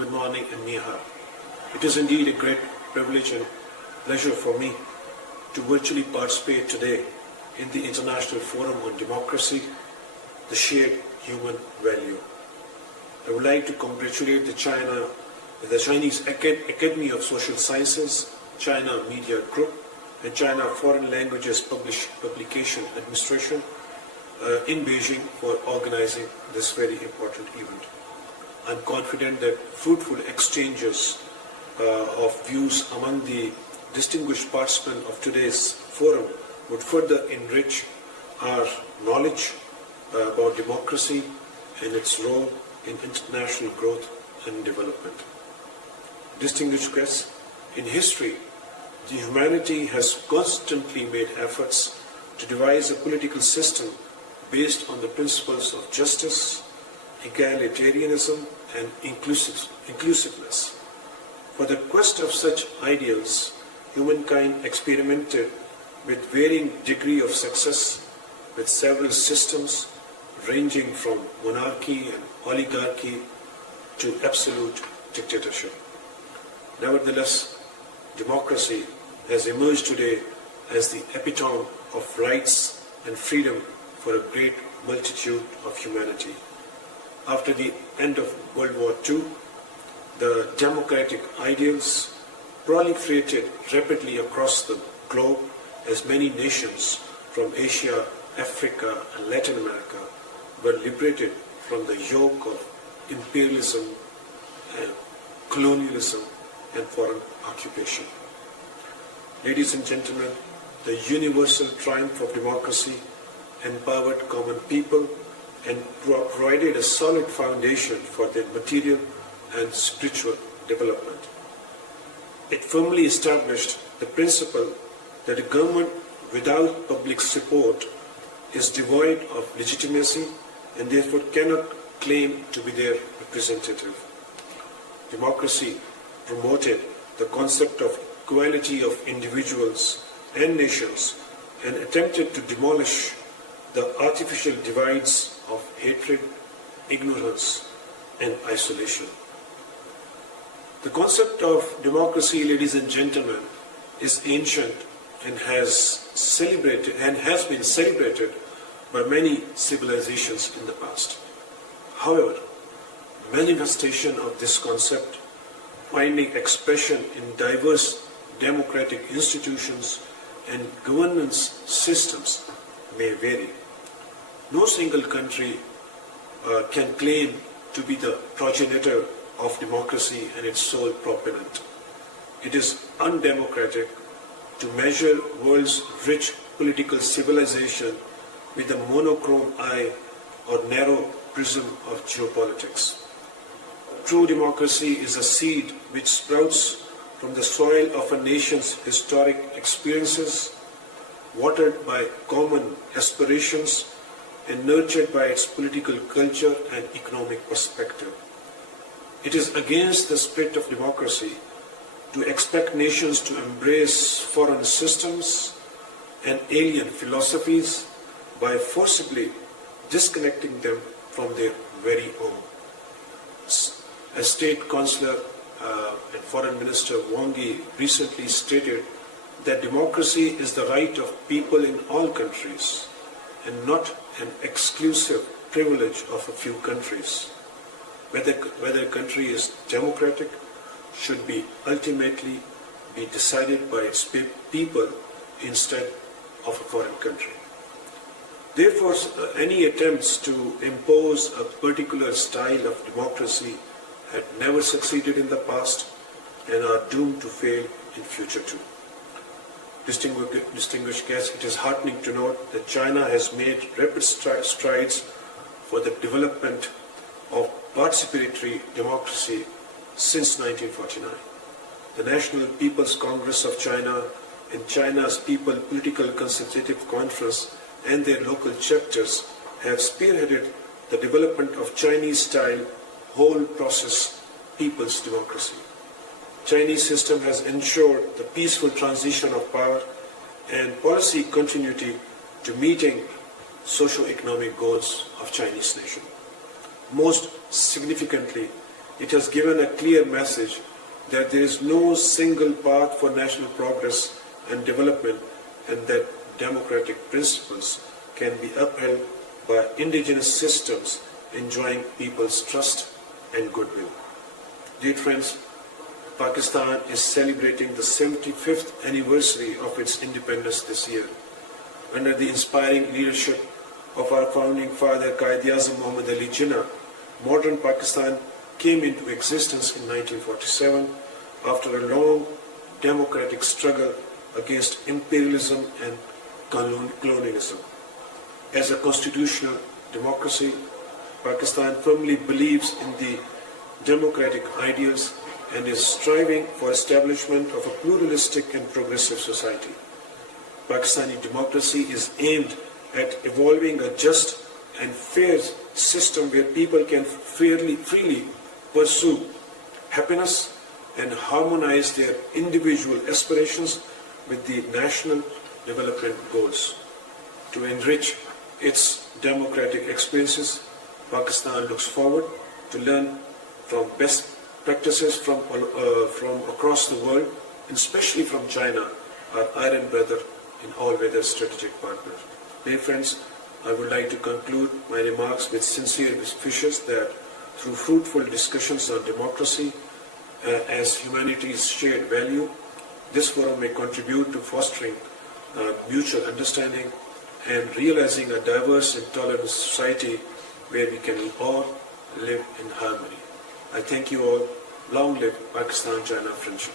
good morning and Niha. It is indeed a great privilege and pleasure for me to virtually participate today in the International Forum on Democracy, the Shared Human Value. I would like to congratulate the Chinese Academy of Social Sciences, China Media Group, and China Foreign Languages Publication Administration in Beijing for organizing this very important event. I'm confident that fruitful exchanges of views among the distinguished participants of today's forum would further enrich our knowledge about democracy and its role in international growth and development. Distinguished guests, in history, the humanity has constantly made efforts to devise a political system based on the principles of justice, egalitarianism, and inclusiveness. For the quest of such ideals, humankind experimented with varying degree of success with several systems ranging from monarchy and oligarchy to absolute dictatorship. Nevertheless, democracy has emerged today as the epitome of rights and freedom for a great multitude of humanity. After the end of World War II, the democratic ideals proliferated rapidly across the globe as many nations from Asia, Africa, and Latin America were liberated from the yoke of imperialism, and colonialism, and foreign occupation. Ladies and gentlemen, the universal triumph of democracy empowered common people and provided a solid foundation for their material and spiritual development. It firmly established the principle that a government without public support is devoid of legitimacy and therefore cannot claim to be their representative. Democracy promoted the concept of equality of individuals and nations and attempted to demolish the artificial divides of hatred, ignorance, and isolation. The concept of democracy, ladies and gentlemen, is ancient and has been celebrated by many civilizations in the past. However, manifestation of this concept finding expression in diverse democratic institutions and governance systems may vary. No single country can claim to be the progenitor of democracy and its sole proponent. It is undemocratic to measure world's rich political civilization with a monochrome eye or narrow prism of geopolitics. True democracy is a seed which sprouts from the soil of a nation's historic experiences, watered by common aspirations, and nurtured by its political culture and economic perspective. It is against the spirit of democracy to expect nations to embrace foreign systems and alien philosophies by forcibly disconnecting them from their very own. As State Councillor and Foreign Minister Wang Yi recently stated that democracy is the right of people in all countries and not an exclusive privilege of a few countries. Whether a country is democratic should be ultimately be decided by its people instead of a foreign country. Therefore, any attempts to impose a particular style of democracy had never succeeded in the past and are doomed to fail in future too. Distinguished guests, it is heartening to note that China has made rapid strides for the development of participatory democracy since 1949. The National People's Congress of China and China's People Political Consultative Conference and their local chapters have spearheaded the development of Chinese-style whole process people's democracy. Chinese system has ensured the peaceful transition of power and policy continuity to meeting socio-economic goals of Chinese nation. Most significantly, It has given a clear message that there is no single path for national progress and development, and that democratic principles can be upheld by indigenous systems enjoying people's trust and goodwill. Dear friends, Pakistan is celebrating the 75th anniversary of its independence this year. Under the inspiring leadership of our founding father, Quaid-e-Azam Muhammad Ali Jinnah, modern Pakistan came into existence in 1947 after a long democratic struggle against imperialism and colonialism. As a constitutional democracy, Pakistan firmly believes in the democratic ideals and is striving for establishment of a pluralistic and progressive society. Pakistani democracy is aimed at evolving a just and fair system where people can freely pursue happiness and harmonize their individual aspirations with the national development goals. To enrich its democratic experiences, Pakistan looks forward to learn from best practices from across the world, and especially from China, our iron brother in all-weather strategic partner. Dear friends, I would like to conclude my remarks with sincere wishes that through fruitful discussions on democracy as humanity's shared value, this forum may contribute to fostering mutual understanding and realizing a diverse and tolerant society where we can all live in harmony. I thank you all. Long live Pakistan-China friendship.